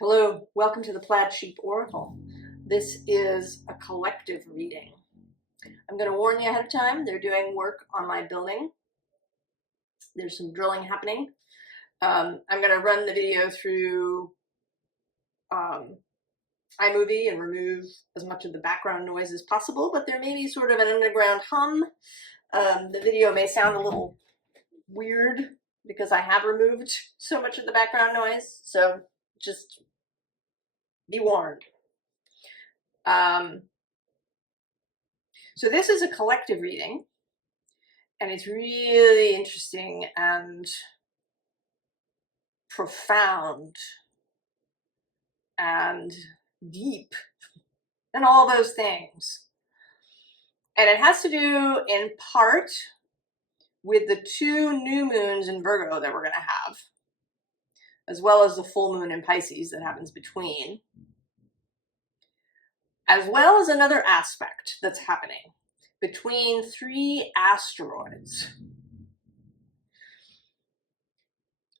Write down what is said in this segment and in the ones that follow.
Hello, welcome to the Plaid Sheep Oracle. This is a collective reading. I'm going to warn you ahead of time, they're doing work on my building. There's some drilling happening. I'm going to run the video through iMovie and remove as much of the background noise as possible, but there may be sort of an underground hum. The video may sound a little weird because I have removed so much of the background noise, so just be warned. So this is a collective reading, and it's really interesting and profound and deep and all those things. And it has to do in part with the 2 new moons in Virgo that we're going to have, as well as the full moon in Pisces that happens between, as well as another aspect that's happening between 3 asteroids.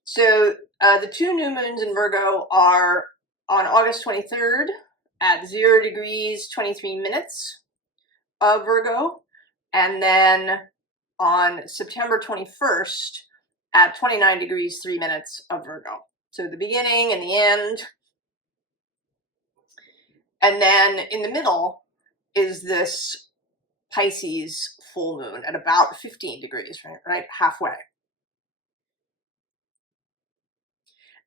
So the 2 new moons in Virgo are on August 23rd at 0 degrees 23 minutes of Virgo, and then on September 21st at 29 degrees 3 minutes of Virgo. So the beginning and the end. And then in the middle is this Pisces full moon at about 15 degrees, right? Halfway.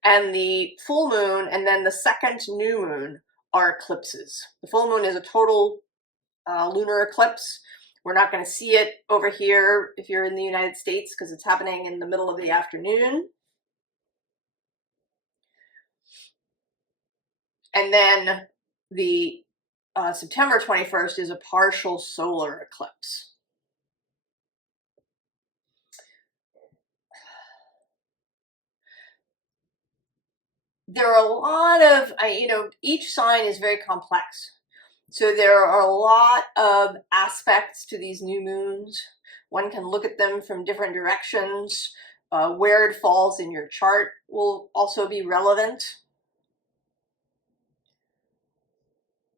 And the full moon and then the second new moon are eclipses. The full moon is a total lunar eclipse. We're not going to see it over here if you're in the United States because it's happening in the middle of the afternoon. And then the September 21st is a partial solar eclipse. There are a lot of, each sign is very complex. So there are a lot of aspects to these new moons. One can look at them from different directions. Where it falls in your chart will also be relevant.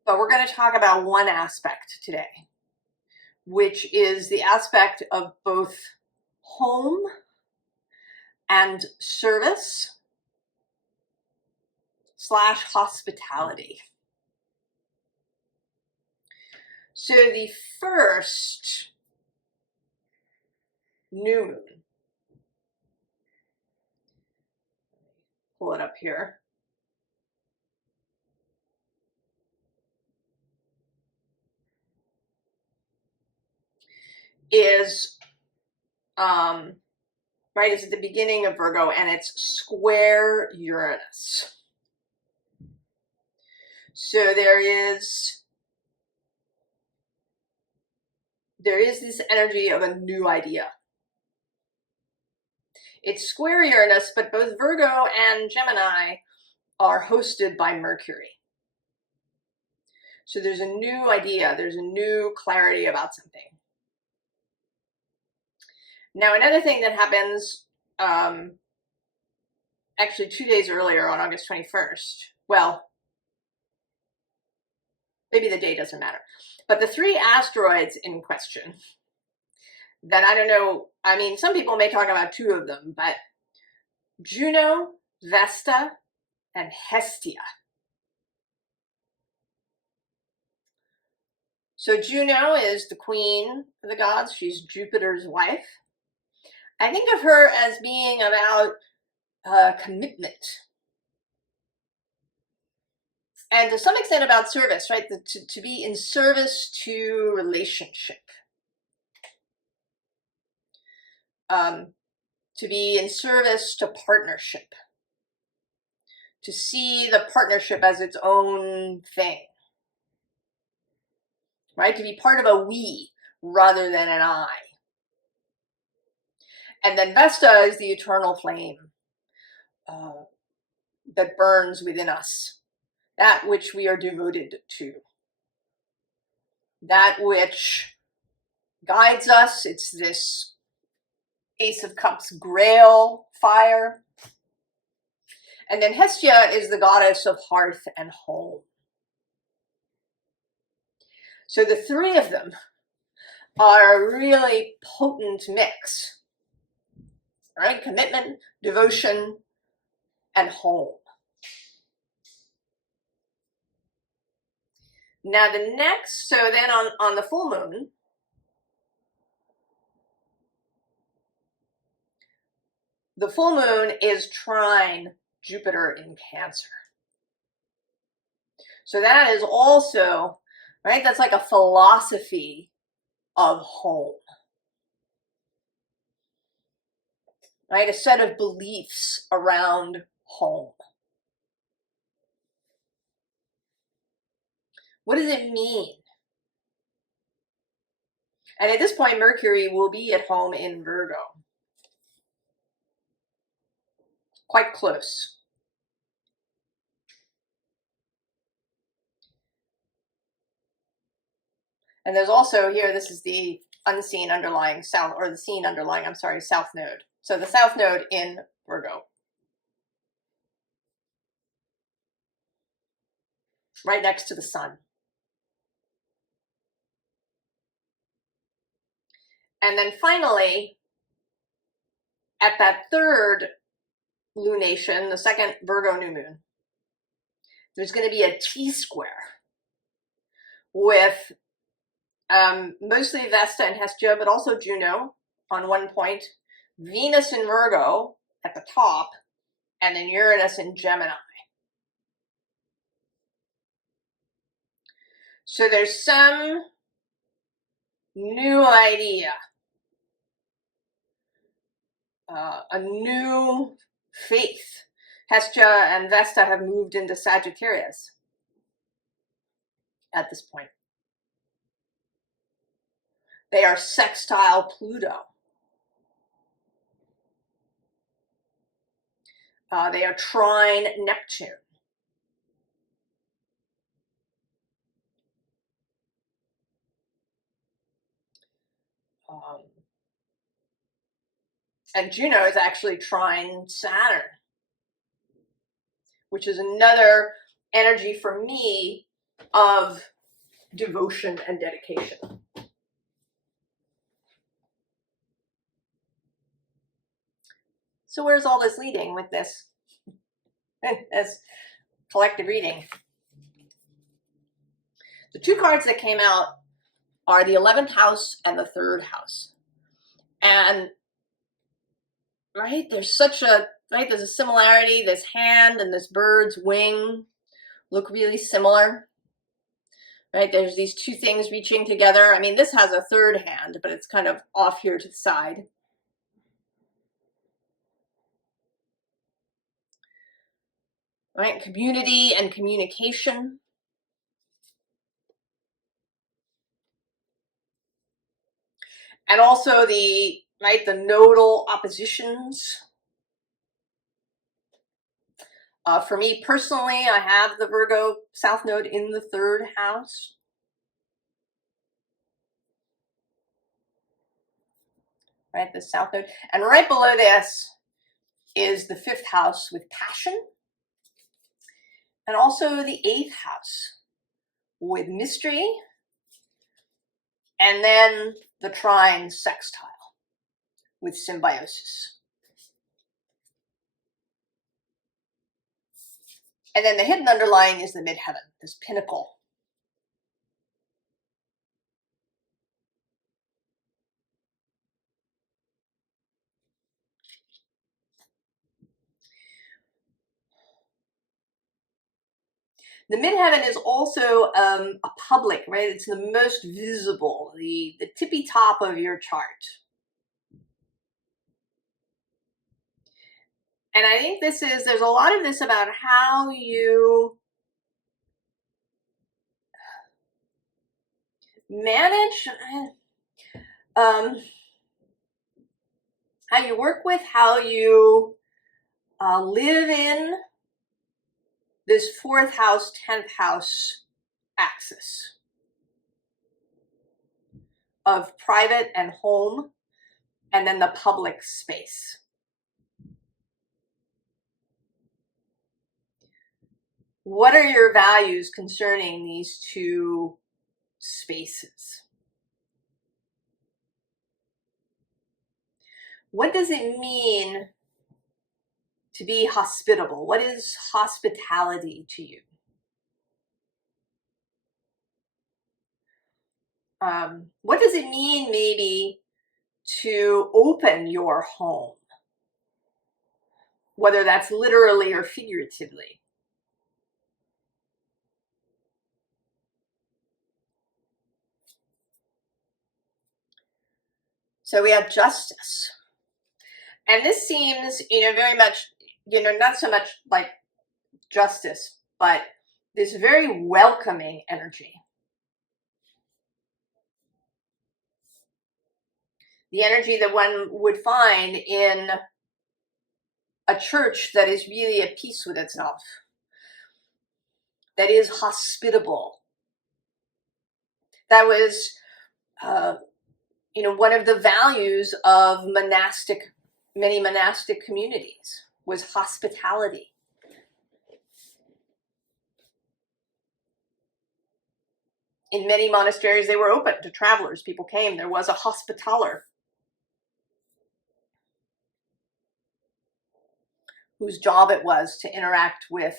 But we're going to talk about one aspect today, which is the aspect of both home and service / hospitality. So the first new moon, pull it up here, is right, it's at the beginning of Virgo, and it's square Uranus. So there is this energy of a new idea. It's square Uranus, but both Virgo and Gemini are hosted by Mercury. So there's a new idea, there's a new clarity about something. Now, another thing that happens, actually 2 days earlier on August 21st, well, maybe the day doesn't matter, but the 3 asteroids in question that I don't know, I mean, some people may talk about 2 of them, but Juno, Vesta, and Hestia. So Juno is the queen of the gods. She's Jupiter's wife. I think of her as being about commitment. And to some extent about service, right? To be in service to relationship. To be in service to partnership. To see the partnership as its own thing. Right? To be part of a we rather than an I. And then Vesta is the eternal flame that burns within us. That which we are devoted to. That which guides us. It's this Ace of Cups Grail fire. And then Hestia is the goddess of hearth and home. So the three of them are a really potent mix, right? Commitment, devotion, and home. Now the next, so then on the full moon, the full moon is trine Jupiter in Cancer. So that is also, right, that's like a philosophy of home, right? A set of beliefs around home. What does it mean? And at this point, Mercury will be at home in Virgo. Quite close. And there's also here, this is the unseen underlying south, or the seen underlying, I'm sorry, south node. So the south node in Virgo. Right next to the sun. And then finally, at that third lunation, the second Virgo new moon, there's going to be a T-square with mostly Vesta and Hestia, but also Juno on one point, Venus in Virgo at the top, and then Uranus in Gemini. So there's some new idea, a new faith. Hestia and Vesta have moved into Sagittarius at this point. They are sextile Pluto. They are trine Neptune. And Juno is actually trine Saturn, which is another energy for me of devotion and dedication. So where's all this leading with this as collective reading? The two cards that came out are the 11th house and the 3rd house. And right, there's a similarity. This hand and this bird's wing look really similar. Right, there's these two things reaching together. I mean, this has a third hand, but it's kind of off here to the side. Right, community and communication. And also the nodal oppositions. For me personally, I have the Virgo South Node in the 3rd house. Right, the South Node. And right below this is the 5th house with passion. And also the 8th house with mystery. And then the trine sextile with symbiosis. And then the hidden underlying is the midheaven, this pinnacle. The midheaven is also a public, right? It's the most visible, the tippy top of your chart. And I think there's a lot of this about how you manage, how you work with, how you live in this 4th house, 10th house axis of private and home, and then the public space. What are your values concerning these two spaces? What does it mean to be hospitable? What is hospitality to you? What does it mean maybe to open your home? Whether that's literally or figuratively. So we have justice. And this seems, very much, not so much like justice, but this very welcoming energy. The energy that one would find in a church that is really at peace with itself, that is hospitable. That was, one of the values of many monastic communities was hospitality. In many monasteries, they were open to travelers. People came. There was a hospitaller whose job it was to interact with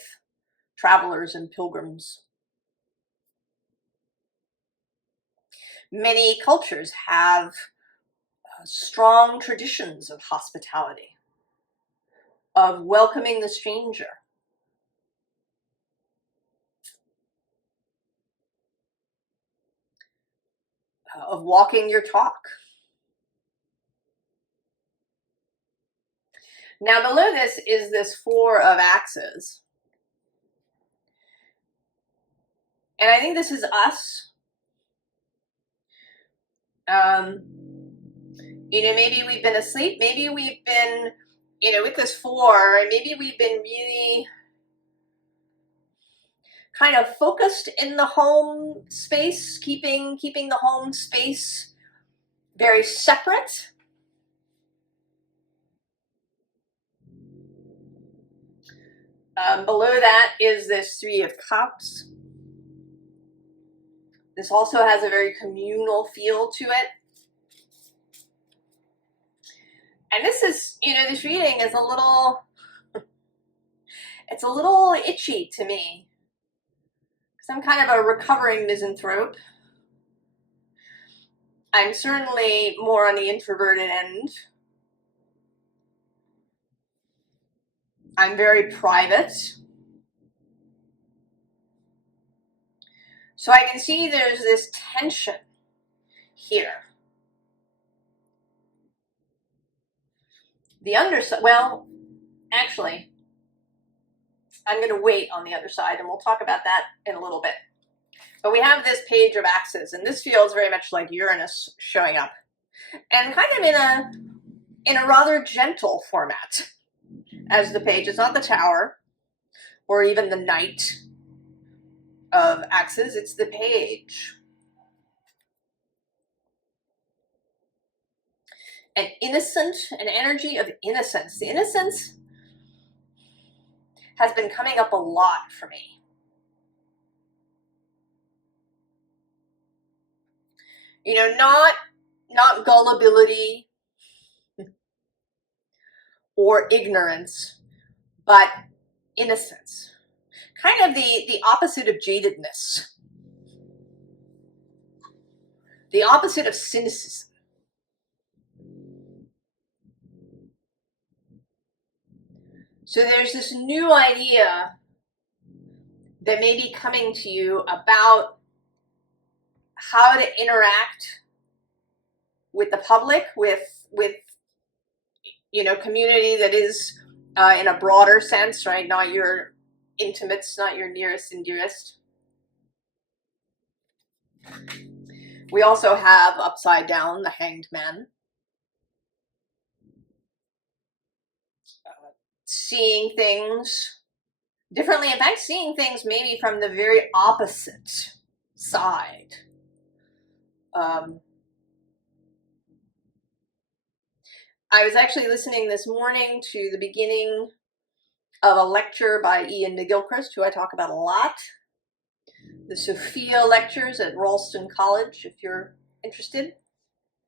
travelers and pilgrims. Many cultures have strong traditions of hospitality, of welcoming the stranger, of walking your talk. Now below this is this 4 of axes. And I think this is us. Maybe we've been asleep. Maybe we've been, with this 4, and maybe we've been really kind of focused in the home space, keeping the home space very separate. Below that is this 3 of Cups. This also has a very communal feel to it. And this is, this reading is it's a little itchy to me. Because I'm kind of a recovering misanthrope. I'm certainly more on the introverted end. I'm very private. So I can see there's this tension here. The underside, well, actually, I'm going to wait on the other side, and we'll talk about that in a little bit. But we have this page of axes, and this feels very much like Uranus showing up, and kind of in a rather gentle format as the page. It's not the Tower or even the Knight of axes, it's the page. An energy of innocence. The innocence has been coming up a lot for me. Not gullibility or ignorance, but innocence. Kind of the opposite of jadedness. The opposite of cynicism. So there's this new idea that may be coming to you about how to interact with the public, with community that is in a broader sense, right? Not your intimates, not your nearest and dearest. We also have upside down the Hanged Man. Seeing things differently. In fact, seeing things maybe from the very opposite side. I was actually listening this morning to the beginning of a lecture by Ian McGilchrist, who I talk about a lot. The Sophia lectures at Ralston College. If you're interested, you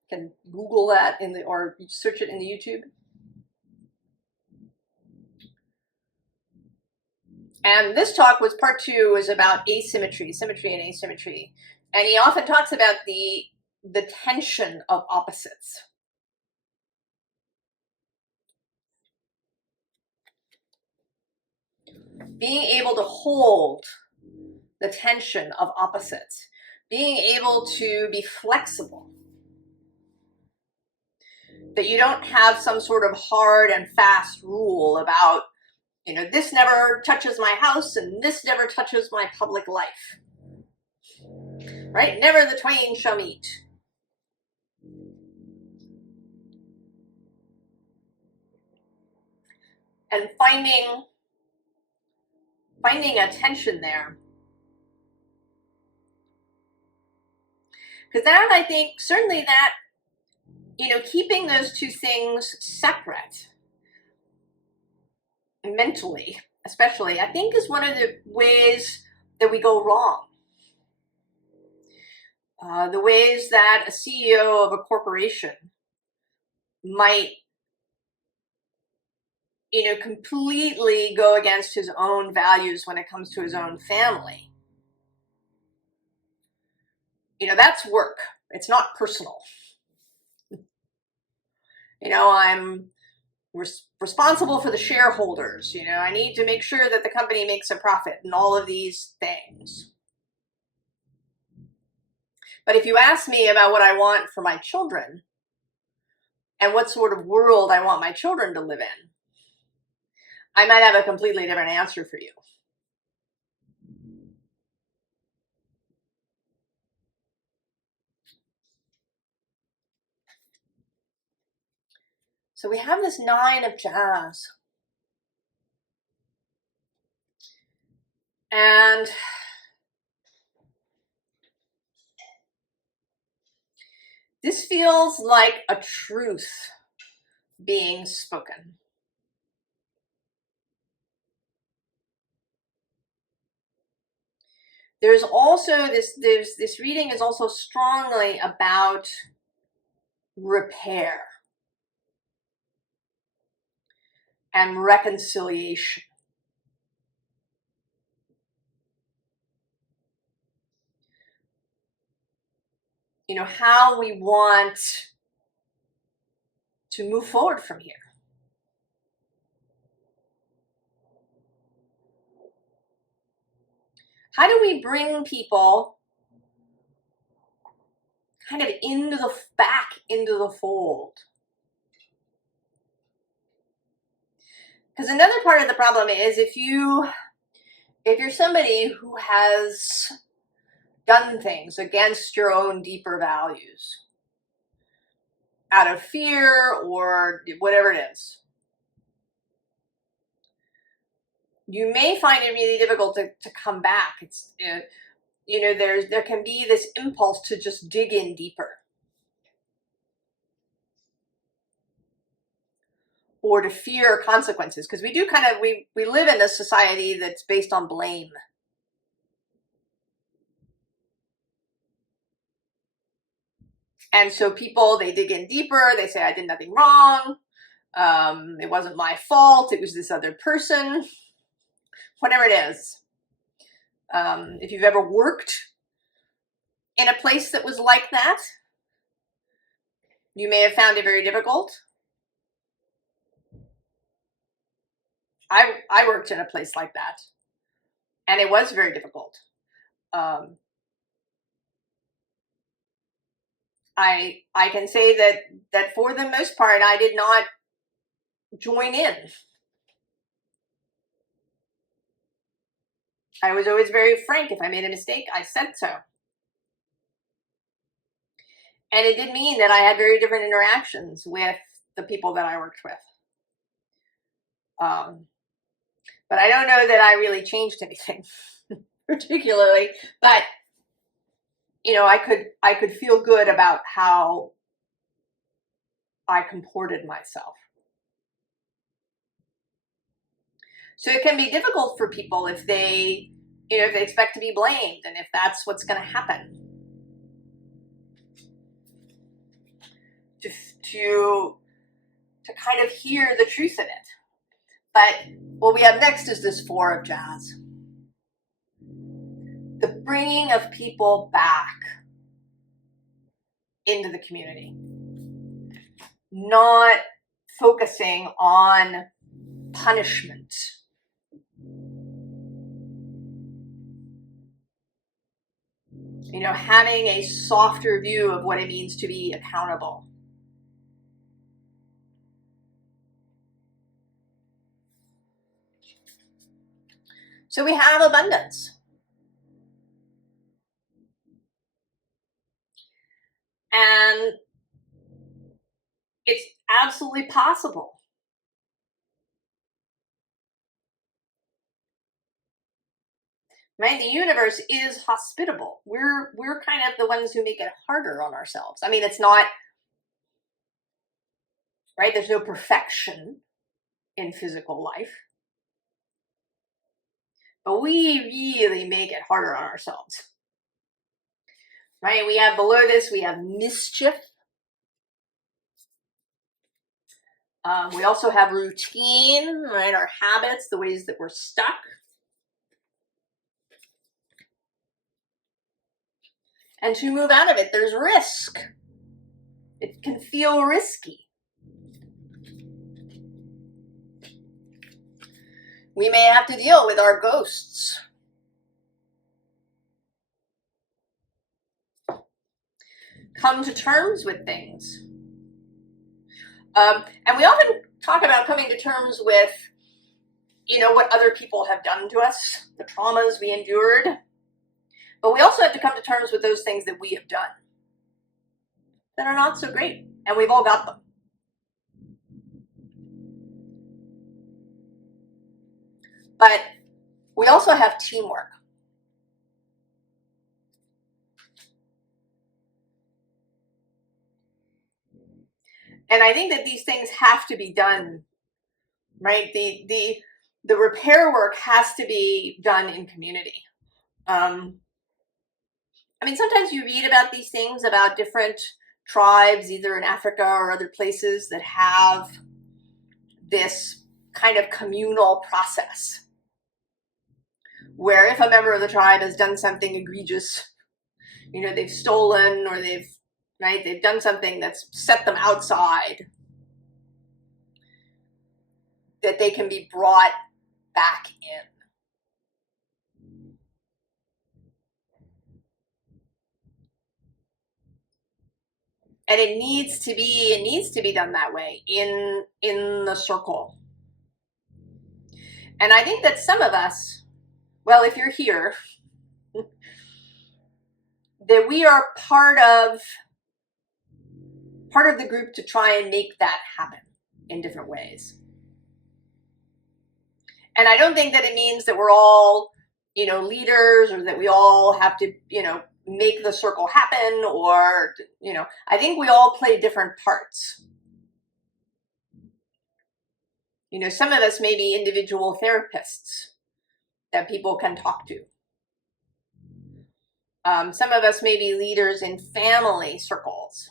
can Google that or search it in the YouTube. And this talk was part 2, was about asymmetry, symmetry and asymmetry. And he often talks about the tension of opposites. Being able to hold the tension of opposites, being able to be flexible, that you don't have some sort of hard and fast rule about, you know, this never touches my house and this never touches my public life, right? Never the twain shall meet. And finding a tension there. Because that, I think, certainly that, you know, keeping those two things separate, mentally especially, I think is one of the ways that we go wrong. The ways that a CEO of a corporation might, you know, completely go against his own values when it comes to his own family. You know, that's work. It's not personal. You know, I'm responsible for the shareholders. You know, I need to make sure that the company makes a profit and all of these things. But if you ask me about what I want for my children and what sort of world I want my children to live in, I might have a completely different answer for you. So we have this 9 of Jazz. And this feels like a truth being spoken. There's also this reading is also strongly about repair and reconciliation. You know, how we want to move forward from here. How do we bring people kind of back into the fold? Because another part of the problem is if you're somebody who has done things against your own deeper values, out of fear or whatever it is, you may find it really difficult to come back. It's, you know, there can be this impulse to just dig in deeper, or to fear consequences, because we do kind of, we live in a society that's based on blame. And so people, they dig in deeper, they say, I did nothing wrong, it wasn't my fault, it was this other person, whatever it is. If you've ever worked in a place that was like that, you may have found it very difficult. I worked in a place like that, and it was very difficult. I can say that for the most part, I did not join in. I was always very frank. If I made a mistake, I said so. And it did mean that I had very different interactions with the people that I worked with. But I don't know that I really changed anything particularly, but you know, I could feel good about how I comported myself. So it can be difficult for people if they, if they expect to be blamed and if that's what's going to happen. To kind of hear the truth in it. But what we have next is this 4 of Jazz. The bringing of people back into the community. Not focusing on punishment. Having a softer view of what it means to be accountable. So we have abundance. And it's absolutely possible. Right? The universe is hospitable. We're kind of the ones who make it harder on ourselves. I mean, it's not, right? There's no perfection in physical life. But we really make it harder on ourselves. Right? We have below this, we have mischief. We also have routine, right? Our habits, the ways that we're stuck. And to move out of it, there's risk. It can feel risky. We may have to deal with our ghosts. Come to terms with things. And we often talk about coming to terms with, what other people have done to us, the traumas we endured. But we also have to come to terms with those things that we have done that are not so great. And we've all got them. But we also have teamwork. And I think that these things have to be done, right? The repair work has to be done in community. Sometimes you read about these things, about different tribes, either in Africa or other places, that have this kind of communal process where if a member of the tribe has done something egregious, they've stolen or they've done something that's set them outside, that they can be brought back in. And it needs to be done that way in the circle. And I think that some of us, well, if you're here, that we are part of the group to try and make that happen in different ways. And I don't think that it means that we're all, leaders, or that we all have to, make the circle happen, or, I think we all play different parts. Some of us may be individual therapists that people can talk to. Some of us may be leaders in family circles.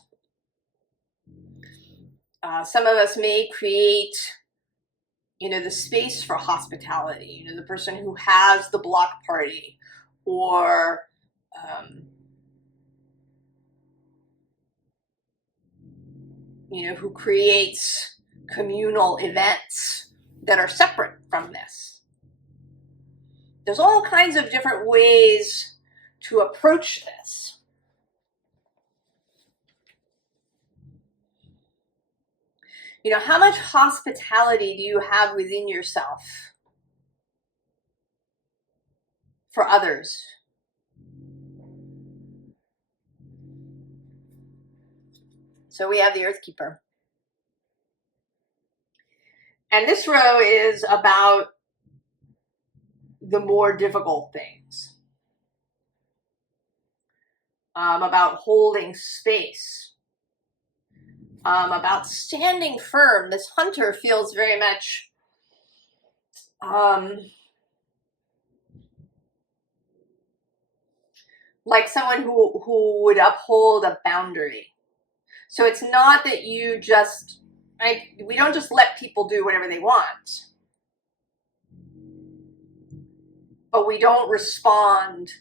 Some of us may create, the space for hospitality, the person who has the block party, or who creates communal events that are separate from this. There's all kinds of different ways to approach this. How much hospitality do you have within yourself for others? So we have the Earth Keeper. And this row is about the more difficult things. About holding space. About standing firm. This hunter feels very much like someone who would uphold a boundary. So it's not that you just, we don't just let people do whatever they want, but we don't respond,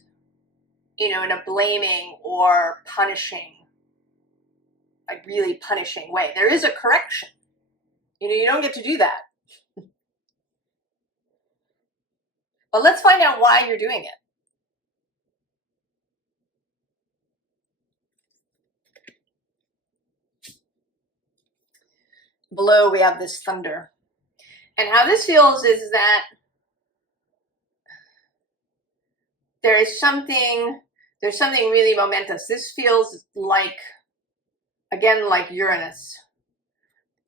in a blaming or punishing, like really punishing way. There is a correction. You don't get to do that. But let's find out why you're doing it. Below we have this thunder. And how this feels is that there's something really momentous. This feels like, again, like Uranus,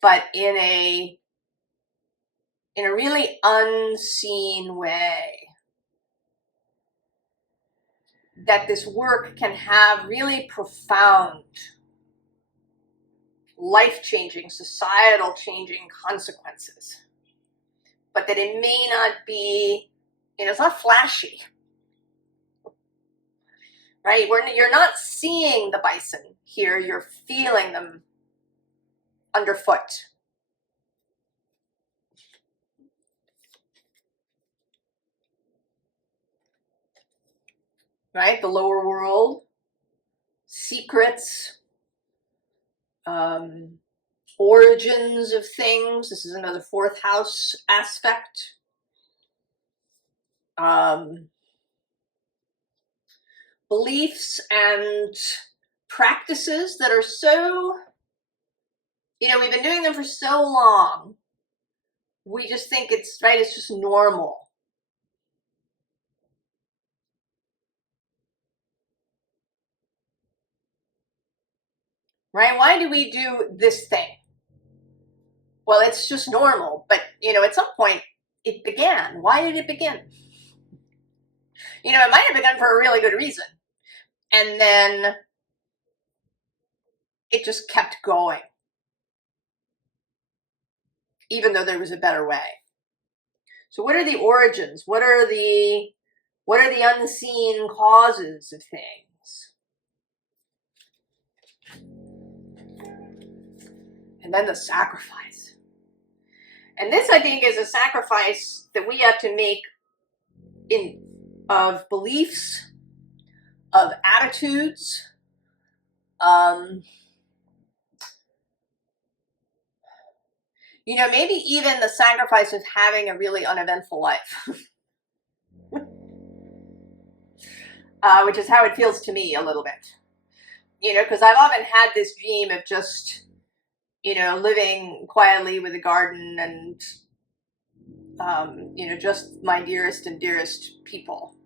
but in a really unseen way. That this work can have really profound, life-changing, societal-changing consequences. But that it may not be, it's not flashy. Right? You're not seeing the bison here, you're feeling them underfoot. Right? The lower world, secrets, origins of things. This is another fourth house aspect. Beliefs and practices that are so, we've been doing them for so long. We just think it's just normal. Right? Why do we do this thing? Well, it's just normal, but at some point it began. Why did it begin? It might have begun for a really good reason. And then it just kept going. Even though there was a better way. So what are the origins? What are the unseen causes of things? And then the sacrifice. And this, I think, is a sacrifice that we have to make of beliefs, of attitudes, maybe even the sacrifice of having a really uneventful life. Which is how it feels to me a little bit. Because I've often had this dream of just, living quietly with a garden and, just my dearest and dearest people.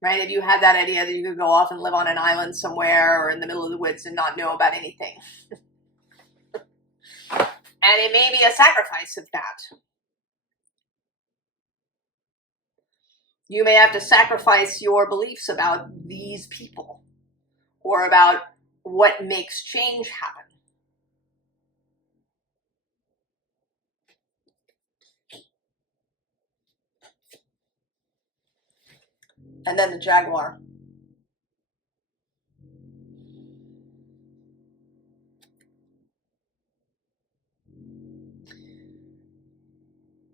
Right? If you had that idea that you could go off and live on an island somewhere or in the middle of the woods and not know about anything. And it may be a sacrifice of that. You may have to sacrifice your beliefs about these people or about what makes change happen. And then the jaguar.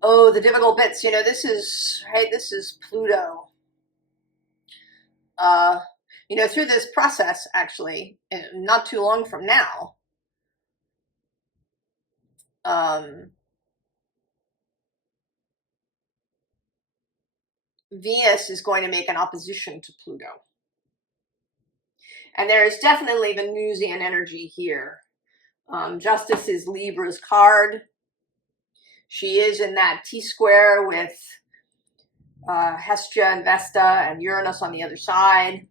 Oh, the difficult bits. This is Pluto. Through this process, actually, not too long from now, Venus is going to make an opposition to Pluto. And there is definitely Venusian energy here. Justice is Libra's card. She is in that T-square with Hestia and Vesta and Uranus on the other side.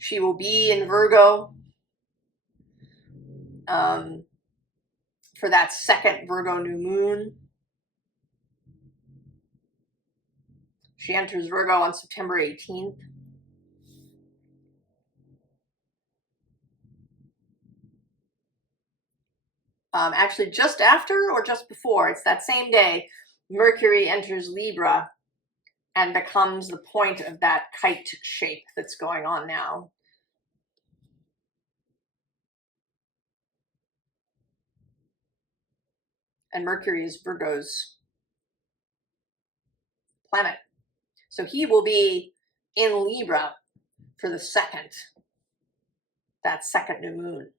She will be in Virgo for that second Virgo new moon. She enters Virgo on September 18th. actually just after or just before, it's that same day, Mercury enters Libra and becomes the point of that kite shape that's going on now. And Mercury is Virgo's planet. So he will be in Libra for that second new moon.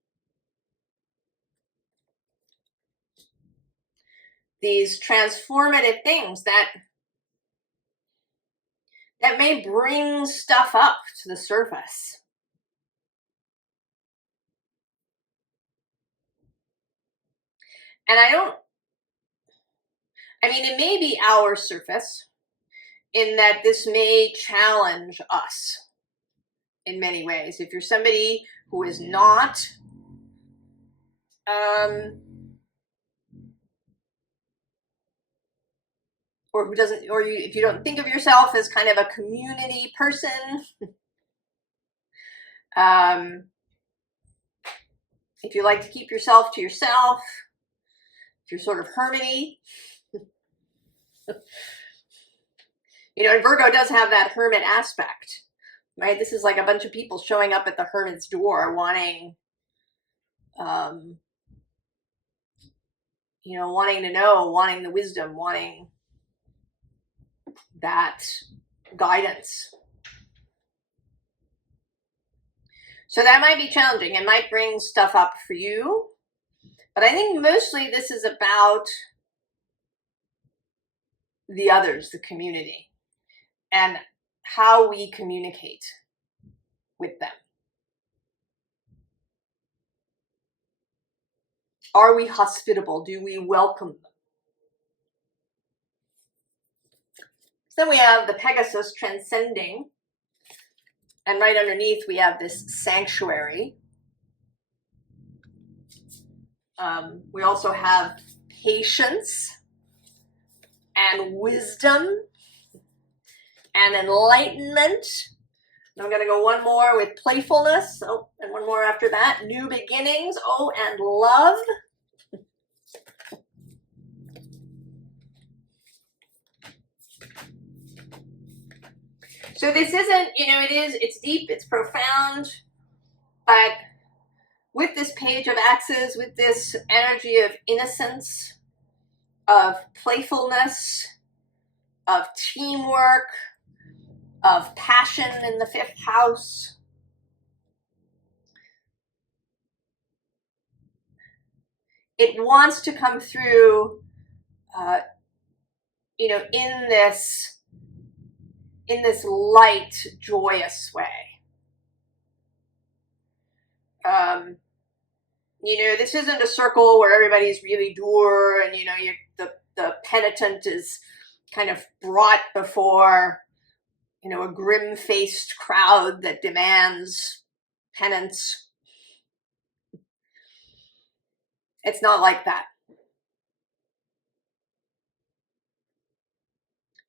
These transformative things that may bring stuff up to the surface. And it may be our surface in that this may challenge us in many ways. If you're somebody who is not or who doesn't, or if you don't think of yourself as kind of a community person, if you like to keep yourself to yourself, if you're sort of hermity, and Virgo does have that hermit aspect, right? This is like a bunch of people showing up at the hermit's door wanting, wanting to know, wanting the wisdom, wanting that guidance. So that might be challenging. It might bring stuff up for you. But I think mostly this is about the others, the community, and how we communicate with them. Are we hospitable? Do we welcome them? So then we have the Pegasus transcending. And right underneath we have this sanctuary. We also have patience and wisdom and enlightenment. And I'm going to go one more with playfulness. Oh, and one more after that. New beginnings. Oh, and love. So this isn't, it's deep, it's profound, but with this page of axes, with this energy of innocence, of playfulness, of teamwork, of passion in the 5th house, it wants to come through, in this light, joyous way. This isn't a circle where everybody's really dour and, the penitent is kind of brought before, a grim-faced crowd that demands penance. It's not like that.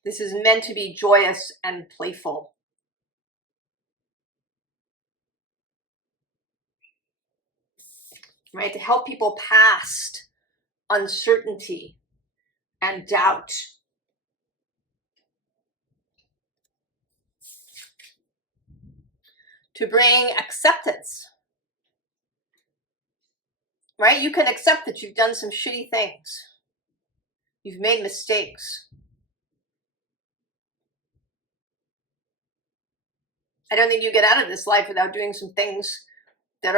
This is meant to be joyous and playful. Right? To help people past uncertainty and doubt. To bring acceptance. Right? You can accept that you've done some shitty things. You've made mistakes. I don't think you get out of this life without doing some things that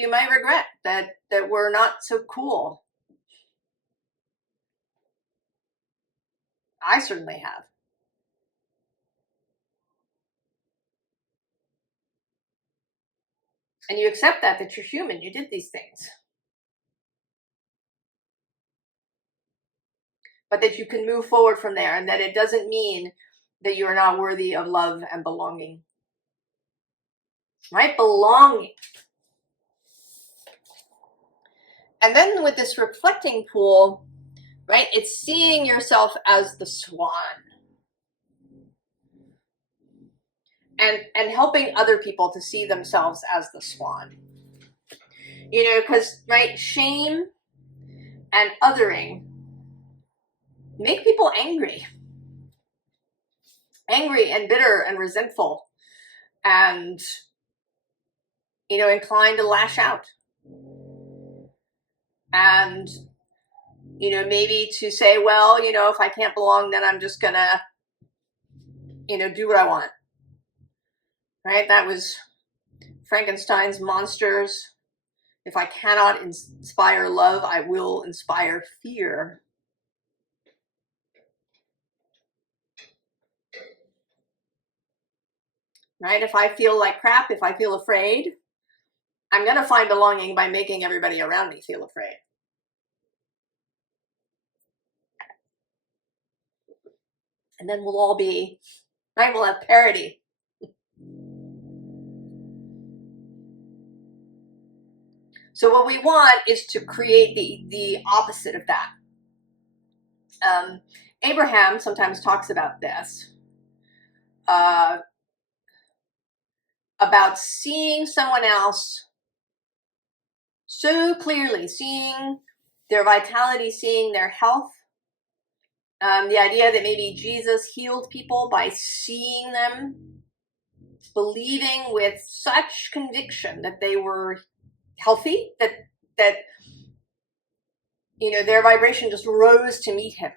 you might regret, that were not so cool. I certainly have. And you accept that you're human, you did these things. But that you can move forward from there, and that it doesn't mean that you are not worthy of love and belonging. Right? Belonging. And then with this reflecting pool, right, it's seeing yourself as the swan. And helping other people to see themselves as the swan. Because, right, shame and othering make people angry and bitter and resentful and, you know, inclined to lash out. And, you know, maybe to say, well, you know, if I can't belong, then I'm just gonna, you know, do what I want. Right? That was Frankenstein's monsters. If I cannot inspire love, I will inspire fear. Right? If I feel like crap, if I feel afraid, I'm going to find belonging by making everybody around me feel afraid. And then we'll all be, right? We'll have parity. So what we want is to create the opposite of that. Abraham sometimes talks about this, about seeing someone else so clearly, seeing their vitality, seeing their health. The idea that maybe Jesus healed people by seeing them, believing with such conviction that they were healthy, that you know, their vibration just rose to meet him.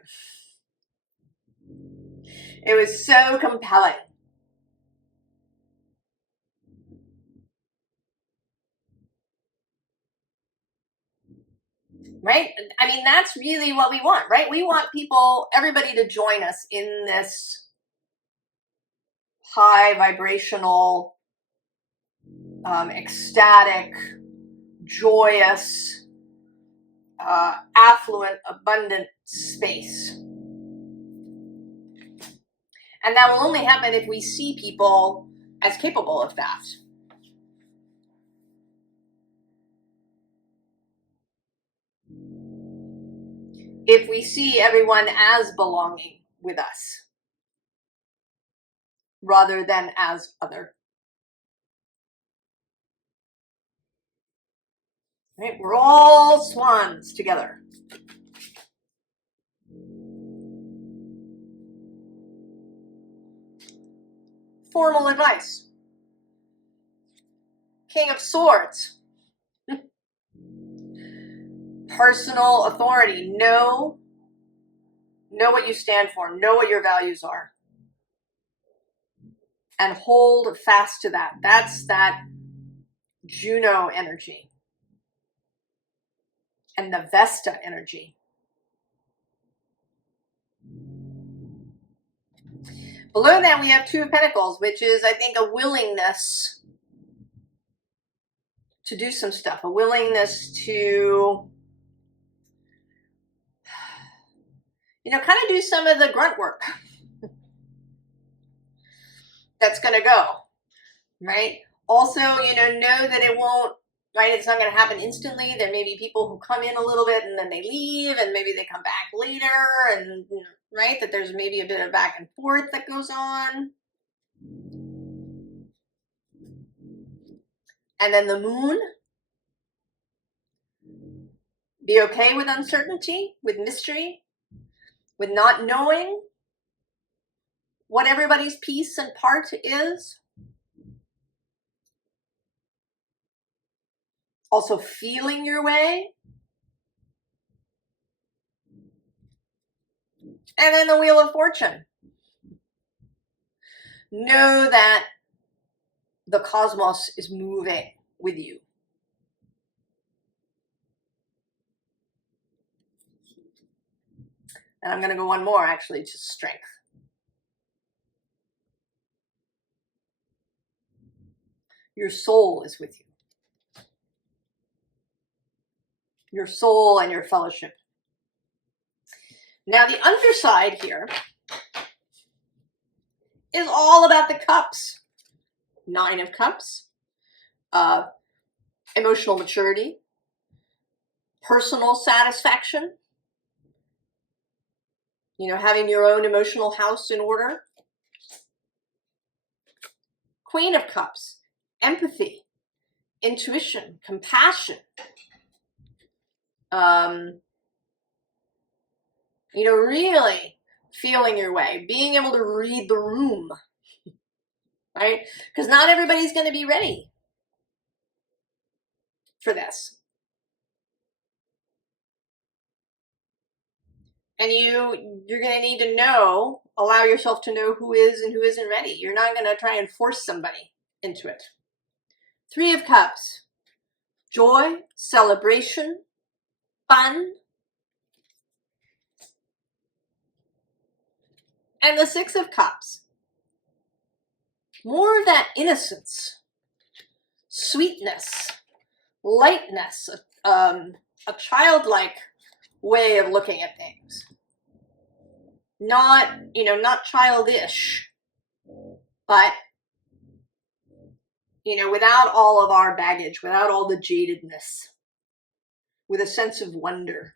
It was so compelling. Right? I mean, that's really what we want, right? We want people, everybody to join us in this high vibrational, ecstatic, joyous, affluent, abundant space. And that will only happen if we see people as capable of that. If we see everyone as belonging with us, rather than as other. Right? We're all swans together. Formal advice. King of Swords. Personal authority. Know what you stand for. Know what your values are. And hold fast to that. That's that Juno energy. And the Vesta energy. Below that, we have Two of Pentacles, which is, I think, a willingness to do some stuff, a willingness to, you know, kind of do some of the grunt work that's going to go, right? Also, you know that it won't, right? It's not going to happen instantly. There may be people who come in a little bit and then they leave, and maybe they come back later, and, right, that there's maybe a bit of back and forth that goes on. And then the Moon. Be okay with uncertainty, with mystery, with not knowing what everybody's piece and part is. Also feeling your way. And then the Wheel of Fortune. Know that the cosmos is moving with you. And I'm going to go one more, actually, to Strength. Your soul is with you. Your soul and your fellowship. Now, the underside here is all about the cups. 9 of Cups. Emotional maturity. Personal satisfaction. You know, having your own emotional house in order. Queen of Cups. Empathy. Intuition. Compassion. You know, really feeling your way, being able to read the room, right? Because not everybody's going to be ready for this. And you're going to need to know, allow yourself to know who is and who isn't ready. You're not going to try and force somebody into it. 3 of Cups, joy, celebration, fun. And the 6 of Cups, more of that innocence, sweetness, lightness, a childlike way of looking at things. Not, you know, not childish, but, you know, without all of our baggage, without all the jadedness, with a sense of wonder.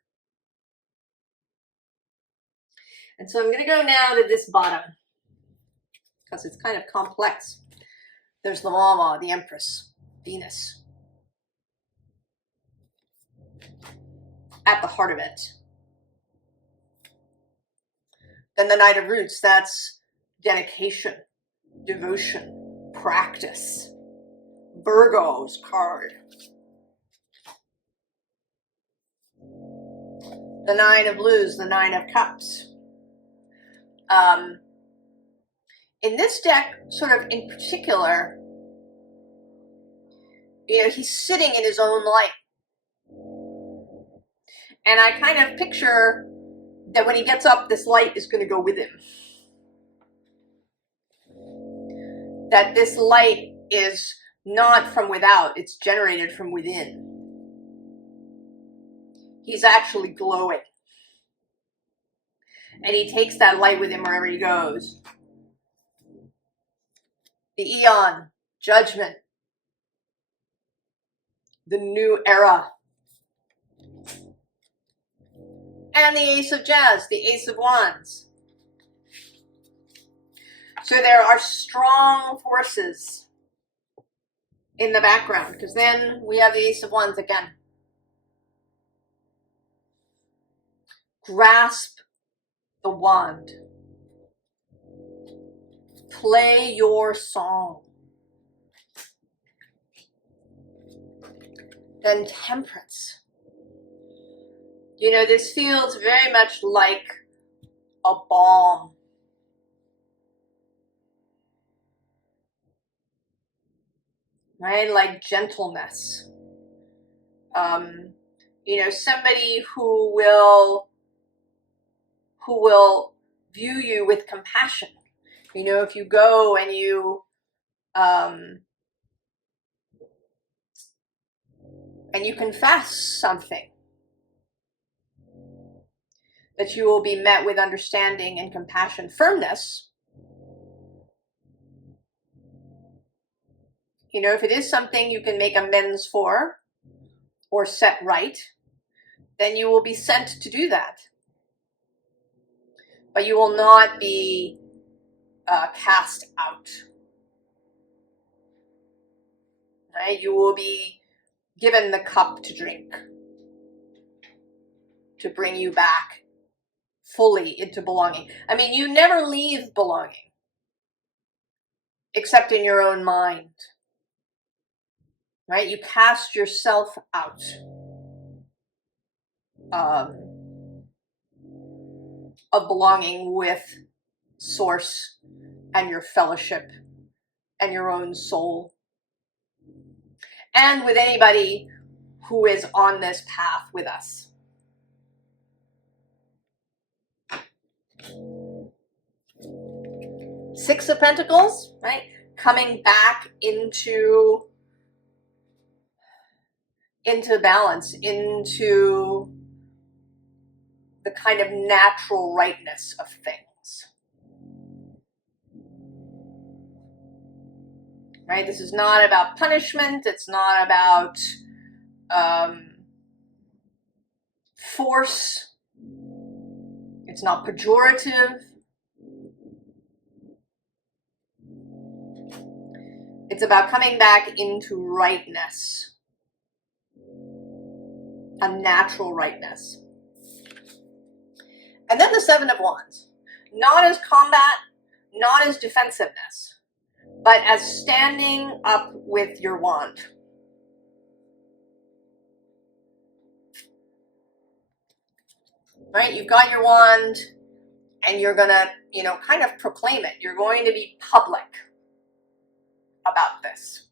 And so I'm going to go now to this bottom, because it's kind of complex. There's the Mama, the Empress, Venus, at the heart of it. Then the Knight of Roots, that's dedication, devotion, practice. Virgo's card. The 9 of Blues, the 9 of Cups. In this deck, sort of in particular, you know, he's sitting in his own light. And I kind of picture that when he gets up, this light is going to go with him. That this light is not from without, it's generated from within. He's actually glowing. And he takes that light with him wherever he goes. The Eon, Judgment, the new era. And the Ace of Jazz, the Ace of Wands. So there are strong forces in the background, because then we have the Ace of Wands again. Grasp the wand. Play your song. Then Temperance. You know, this feels very much like a balm. Right? Like gentleness. You know, somebody who will view you with compassion. You know, if you go and you confess something, that you will be met with understanding and compassion. Firmness. You know, if it is something you can make amends for or set right, then you will be sent to do that. But you will not be cast out. Right? You will be given the cup to drink to bring you back fully into belonging. I mean, you never leave belonging except in your own mind. Right? You cast yourself out of belonging with Source and your fellowship and your own soul, and with anybody who is on this path with us. Six of Pentacles, right? Coming back into balance, into the kind of natural rightness of things. Right? This is not about punishment. It's not about force. It's not pejorative. It's about coming back into rightness, a natural rightness. And then the Seven of Wands. Not as combat, not as defensiveness, but as standing up with your wand. Right? You've got your wand and you're gonna, kind of proclaim it. You're going to be public about this.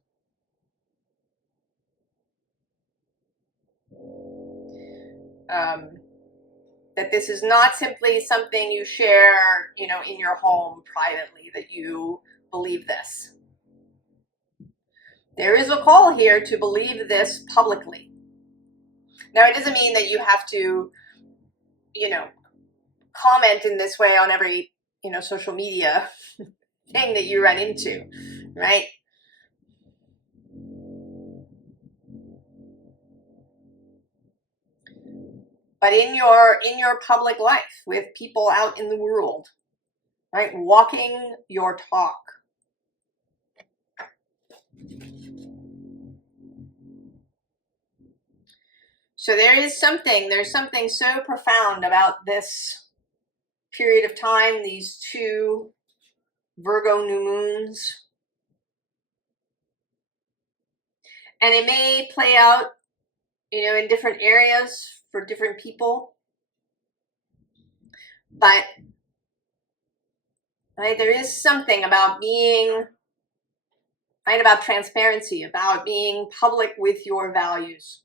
That this is not simply something you share, in your home privately, that you believe this. There is a call here to believe this publicly. Now, it doesn't mean that you have to, comment in this way on every, social media thing that you run into, right? But in your public life with people out in the world, right? Walking your talk. So there's something so profound about this period of time, these two Virgo new moons. And it may play out, in different areas for different people. But right, there is something about being, right, about transparency, about being public with your values,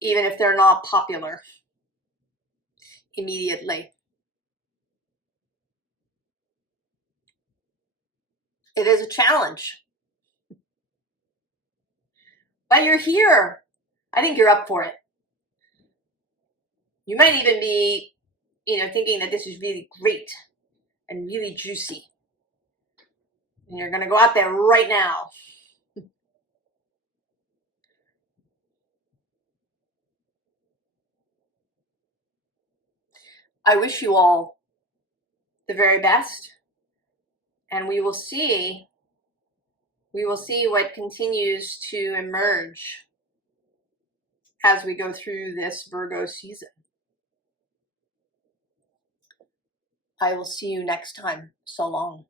even if they're not popular immediately. It is a challenge. But you're here. I think you're up for it. You might even be, thinking that this is really great and really juicy. And you're going to go out there right now. I wish you all the very best. And we will see what continues to emerge as we go through this Virgo season. I will see you next time. So long.